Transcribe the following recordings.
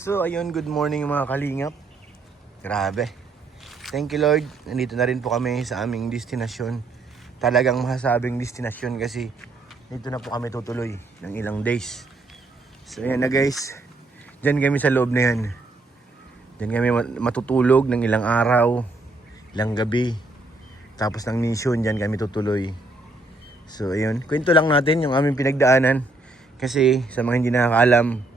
So ayun, good morning mga kalingap. Grabe. Thank you Lord. Nandito na rin po kami sa aming destinasyon. Talagang masasabing destinasyon kasi dito na po kami tutuloy ng ilang days. So ayan na guys. Diyan kami sa loob na yan. Diyan kami matutulog ng ilang araw, ilang gabi. Tapos ng mission, diyan kami tutuloy. So ayun, kwento lang natin yung aming pinagdaanan. Kasi sa mga hindi nakakaalam,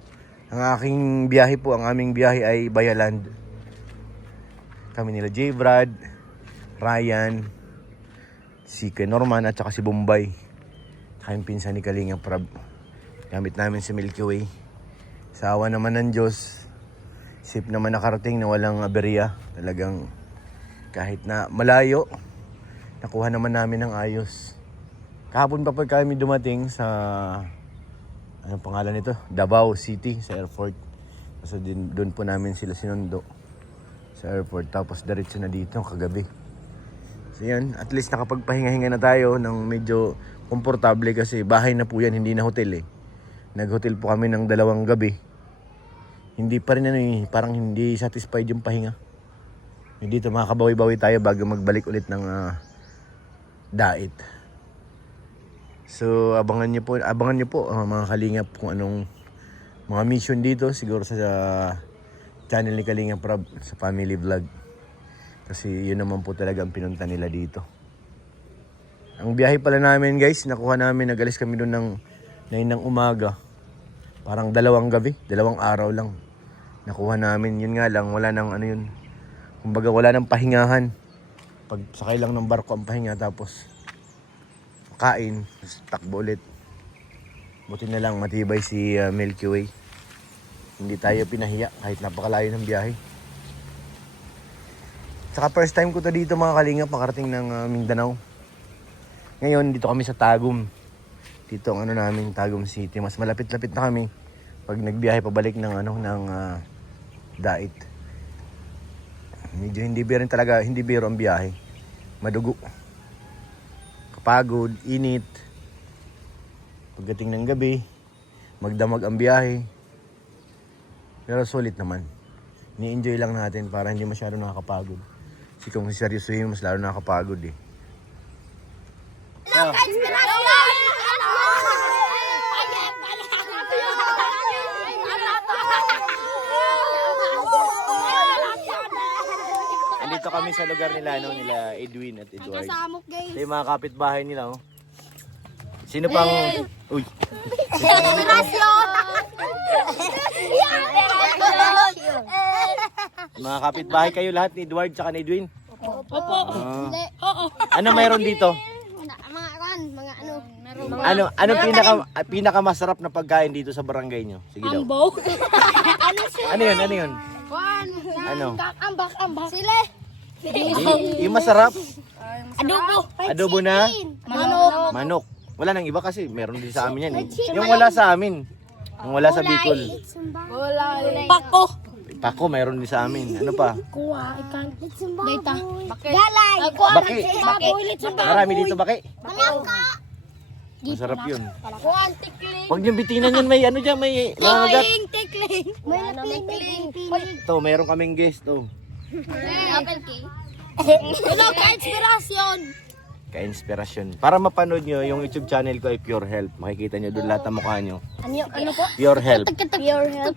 ang aking biyahe po, ang aming biyahe ay Bayaland. Kami nila J. Brad, Ryan, si Ken Norman at saka si Bombay. Saka yung pinsan ni Kalinga Prab. Gamit namin si Milky Way. Sa awa naman ng Diyos, safe naman nakarating na walang aberya. Talagang kahit na malayo, nakuha naman namin ng ayos. Kahapon pa kami dumating sa anong pangalan nito? Davao City sa airport. So doon po namin sila sinundo sa airport. Tapos diretso na dito kagabi. So yan, at least nakapagpahinga-hinga na tayo ng medyo komportable kasi bahay na po yan, hindi na hotel eh. Nag-hotel po kami ng 2 gabi. Hindi pa rin parang hindi satisfied yung pahinga. Dito makakabawi-bawi tayo bago magbalik ulit ng dait. So abangan niyo po mga kalingap kung anong mga mission dito siguro sa channel ni Kalinga Prab sa family vlog. Kasi yun naman po talaga ang pinunta nila dito. Ang biyahe pala namin guys, nakuha namin, nag-alis kami doon ng 9 ng umaga. Parang 2 gabi, 2 araw lang. Nakuha namin, yun nga lang, wala nang ano yun. Kumbaga wala nang pahingahan. Pag sakay lang ng barko ang pahinga tapos kain, takbo ulit. Buti na lang matibay si Milky Way. Hindi tayo pinahiya kahit napakalayo ng biyahe. Saka first time ko to dito mga kalingap, makarating ng Mindanao. Ngayon dito kami sa Tagum. Dito ang namin, Tagum City. Mas malapit-lapit na kami pag nagbiyahe pabalik ng dait. Medyo hindi biro ang biyahe. Madugo. Pagod, init. Pagdating ng gabi, magdamag ang biyahe. Pero sulit naman. Ni-enjoy lang natin para hindi masyado nakakapagod. Kasi kung seryosohin, mas lalo nakakapagod eh. Andito kami sa lugar nila, nila Edwin at Edward. Ito yung mga kapitbahay nila, oh. Sino pang... Uy! Mga kapitbahay kayo lahat ni Edward tsaka ni Edwin? Opo. Ano mayroon dito? Ano pinakamasarap na pagkain dito sa barangay nyo? Sige daw. Ano yun? Ano? Ambak. Sila. Yung masarap? Adobo. Na? Manok. Manok. Wala nang iba kasi meron din sa amin yan eh. Yung wala sa amin. Yung wala sa Bicol. Pako. Pako mayroon din sa amin. Ano pa? Kuha. Gaita. Galay. Baki. Baki. Marami dito baki. Masarap yun. Kuha. Tikling. Huwag niyong bitinan yan. May ano dyan. May langagat. Tikling. Ito, meron kaming guest. Oh. Apple cake. Ano ka-inspirasyon? Ka-inspirasyon. Para mapanood nyo, yung YouTube channel ko ay Pure Health. Makikita nyo doon lahat ng mukha nyo. Ano po? Pure Health. Pure health.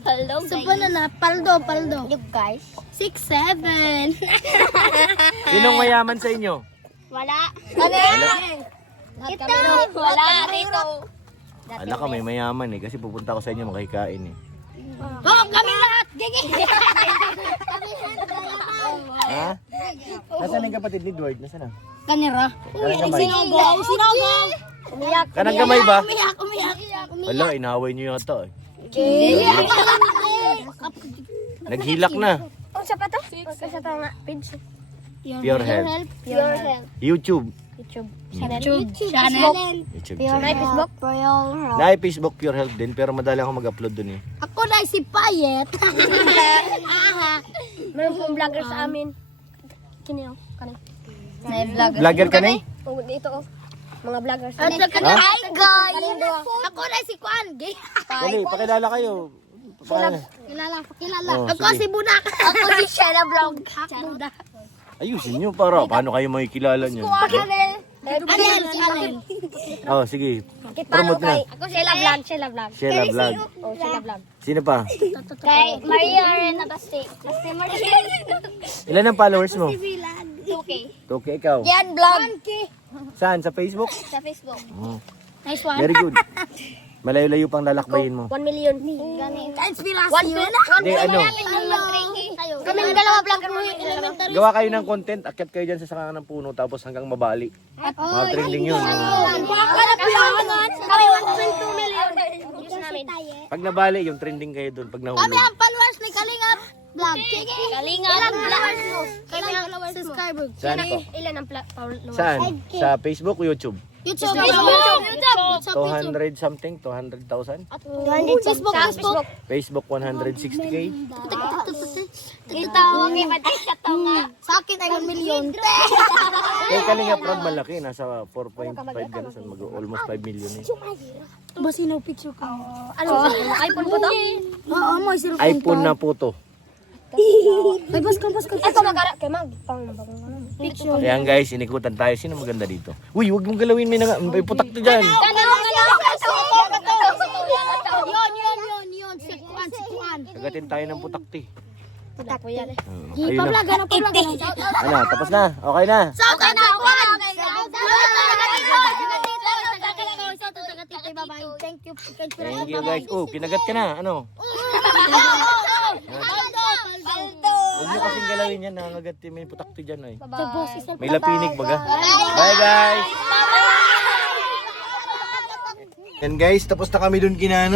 Paldo. Sa banana. Paldo. You guys. 6, 7. Sinong mayaman sa inyo? Wala. Ito. Wala rito. Ala ka, may mayaman eh. Kasi pupunta ako sa inyo makikain eh. Oh, kami lahat. Gigi. Ha? Nasaan yung kapatid ni Edward? Nasaan na? Kanira. Kanang gamay. Sinagaw. Umiyak. Kanang gamay ba? Umiyak. Wala, inaway nyo yata eh. Hindi. Naghilak na. Ang sa pa to? Sa tama page. Pure Health. Pure health. YouTube. YouTube. Channel. YouTube May channel. Facebook. Pure health. Na Facebook Pure Health din, pero madali ako mag-upload dun eh. Ako na si Payet. Meron pong vlogger sa amin. Kanino? Vlogger ka na eh? Oh, dito oh. Mga vlogger sa At amin. saka na, hi guys! Kalindo. Ako na si Kuan. Dali, pakilala kayo. Kilala. Oh, Ako sige. si Budak. Ako si Shana Vlog. Budak. Ayusin nyo para paano kayo makikilala niyan. Alel. Oh, sige. Paano Promote na. kay... Ako Sheila Vlog, Sheila Vlog. Sheila Vlog. Oh, Sheila Vlog. Sino pa? Kay Maria Arena Basti. Basti Maria. Ilan ang followers mo? 2K. 2K ikaw. Yan vlog. Saan? Sa Facebook? Sa Facebook. Oh, Nice one. very good. Malayo-layo pang lalakbayin mo. 1 million. Inspirasyon. Hindi, ano? Kaming dalawa vlogger mo yung elementary. Gawa kayo ng content, akyat kayo dyan sa sanga ng puno tapos hanggang mabali. Mga trending yun. Kami 1.2 million. Views namin. Pag nabali, yung trending kayo doon. Pag Kami nahulog. ang followers ni Kalingap Vlog. Kalingap followers mo. Kami ang subscriber. Saan po? Ilan ang followers? Saan? Sa Facebook o YouTube? YouTube. 200 something? 200,000? Facebook. Facebook. Facebook 160k? Ito, okay, matay ka to nga. Sa akin ay 1 million. Kaya Kalinga Prab malaki. Nasa 4.5 gano'n. Almost 5 million eh. Basino picture ka. Ano? iPhone po to? Oo, mo cellphone. iPhone na po to. Ay, bas ka. Ito magara. Kay Mag. Picture. Kaya guys, inikutan tayo. Sino maganda dito? Uy, huwag mong galawin. May putak to dyan. Yun. Sikuan. Kagatin tayo ng putak ti. Putak po yan eh. Ayun na. Ano, Tapos na? Okay na? Okay na, Juan. Thank you. Thank you guys. Oh, kinagat ka na. Ano? Huwag mo kasing galawin yan. Nangagat may putak ti dyan. Eh. May lapinig baga. Bye guys! Yan guys, tapos na kami dun kina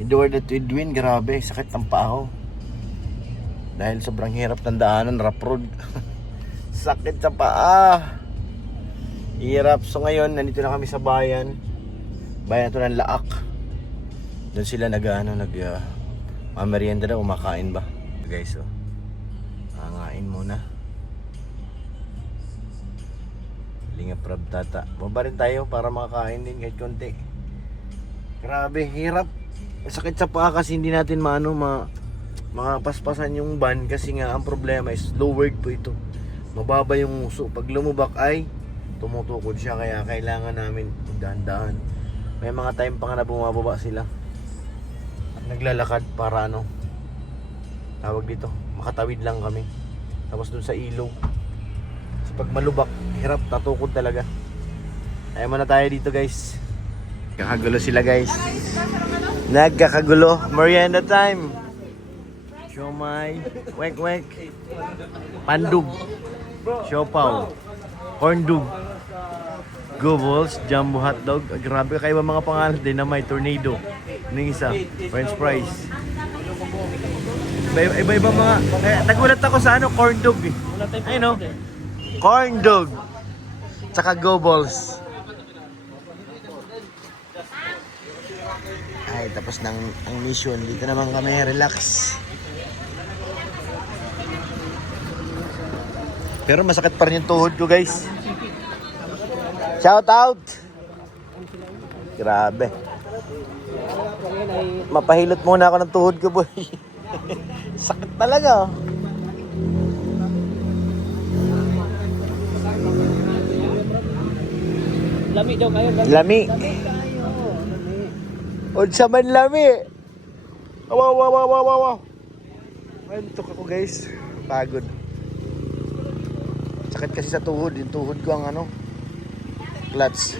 Edward at Edwin. Grabe, sakit ang paa ko. Dahil sobrang hirap ng daanan, rough road. Sakit sa paa. Hirap. So ngayon, nandito na kami sa bayan. Bayan ito ng Laak. Doon sila merienda daw, umakain ba? Guys, oh. Hangain muna. Linga Prab tata. Baba rin tayo para makakain din kahit konti. Grabe, hirap. Sakit sa paa kasi hindi natin makapaspasan yung van kasi nga ang problema is lowered po ito. Mababa yung uso. Pag lumubak ay tumutukod siya kaya kailangan namin dahan-dahan. May mga time pa nga na bumababa sila. Naglalakad para tawag dito, makatawid lang kami. Tapos dun sa ilog. So pag malubak, hirap, tatukod talaga. Ayaw muna tayo dito guys. Kakagulo sila guys. Nagkakagulo. Merienda time. Siomay. Wek. Pandug. Siopaw. Corndug. Gobbles. Jumbo hotdog. Grabe kayo ba mga pangalan? Dynamite. Tornado. Yung isa. French fries. Iba-iba mga... nagulat ako sa corn dog eh. Ayun o. Corn dog. Tsaka gobbles. Ay, tapos ng ang mission. Dito naman kami, relax. Pero masakit pa rin yung tuhod ko, guys. Shout out! Grabe. Mapahilot muna ako ng tuhod ko, boy. Sakit talaga. Lami daw kayo. Lami. Unsa man lami. Wow. Antok ako guys. Pagod. Sakit kasi sa tuhod. Yung tuhod ko ang clutch.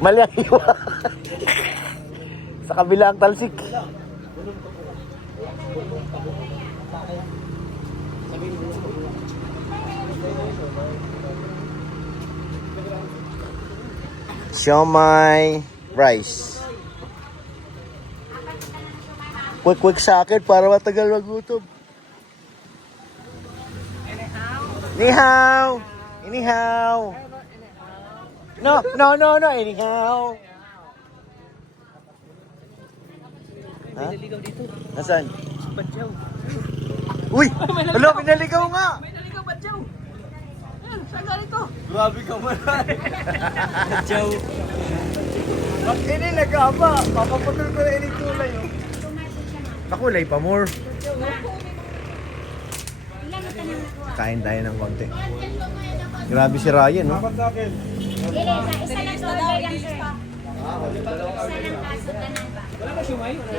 Mali ang iwa. Sa kabila ang talsik. Siomay rice. Quick sa akin para matagal magutom. Inihaw. No, inihaw. Ha? Nasaan? Badyaw. Uy! Alo, pinaligaw nga! Grabe ka man. Chow. At ini nag-aba. Papaputol ko na ini kulay. Oh. Kakulay pa more. Kain tayo ng konti. Grabe si Ryan, no?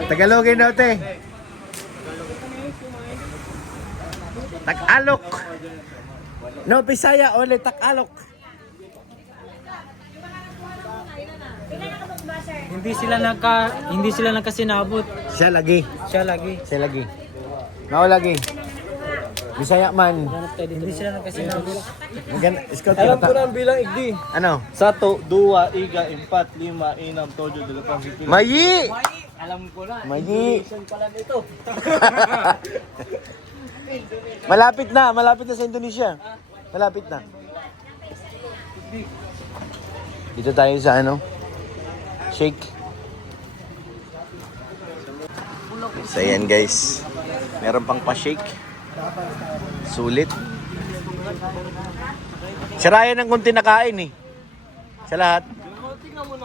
Tagalogin na, te. Tagalog. No, Bisaya, ole, Tagalog. Hindi sila nagkasinabot. Siya lagi. Siya lagi. Siya lagi. Mao lagi. Bisaya man. Hindi sila nagkasinabot. Scout Alam ka ko na ang bilang igdi. Ano? 1, 2, iga, 4, 5, 6, 7, 8, 9. Mayi! Alam ko na. Mayi! Saan pala nito? Malapit na sa Indonesia. Malapit na. Dito tayo sa ano? Shake. So yan guys. Meron pang pa-shake. Sulit. Si Ryan ang kunti nakain eh. Sa lahat.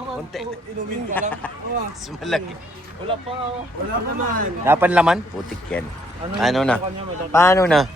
Kunti. Inumin ko lang. Mas malaki. Wala pa. Wala pa man. Dapan laman? Putik yan. Ano na? Paano na?